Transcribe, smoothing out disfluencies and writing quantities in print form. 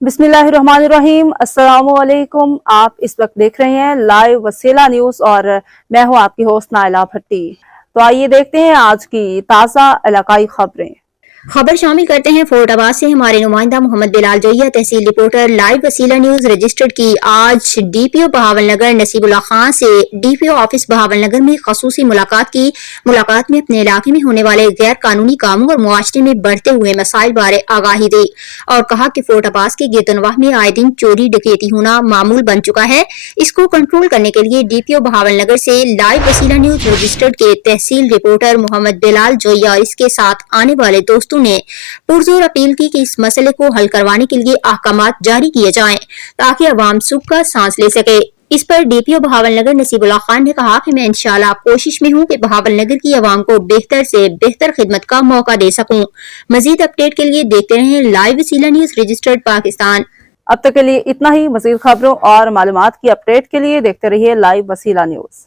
बिस्मिल्लाहिर्रहमानिर्रहीम। अस्सलामुअलैकुम। आप इस वक्त देख रहे हैं लाइव वसीला न्यूज़ और मैं हूं आपकी होस्ट नाइला भट्टी। तो आइए देखते हैं आज की ताज़ा इलाकाई खबरें। खबर शामिल करते हैं फैसलाबाद से हमारे नुमाइंदा मोहम्मद बिलाल जोइया तहसील रिपोर्टर लाइव वसीला न्यूज रजिस्टर्ड की आज डीपीओ बहावलनगर नसीबुल्लाह खान से डीपीओ ऑफिस बहावलनगर में खसूसी मुलाकात की। मुलाकात में अपने इलाके में होने वाले गैर कानूनी कामों और मुआशरे में बढ़ते हुए मसाइल बारे आगाही दी और कहा कि फैसलाबाद के गिरदनवाह में आए दिन चोरी डकैती होना मामूल बन चुका है। इसको कंट्रोल करने के लिए डीपीओ बहावलनगर से लाइव वसीला न्यूज रजिस्टर्ड के तहसील रिपोर्टर मोहम्मद बिलाल जोइया और इसके साथ आने वाले दोस्तों ने पुरजोर अपील की कि इस मसले को हल करवाने के लिए अहकामात जारी किए जाएं ताकि अवाम सुख का सांस ले सके। इस पर डीपीओ बहावलनगर नसीबुल्लाह खान ने कहा कि मैं इंशाल्लाह कोशिश में हूं कि बहावलनगर की अवाम को बेहतर से बेहतर खिदमत का मौका दे सकूं। मजीद अपडेट के लिए देखते रहें लाइव वसीला न्यूज रजिस्टर्ड पाकिस्तान। अब तक के लिए इतना ही। मजीद खबरों और मालूमात की अपडेट के लिए देखते रहिए लाइव वसीला न्यूज़।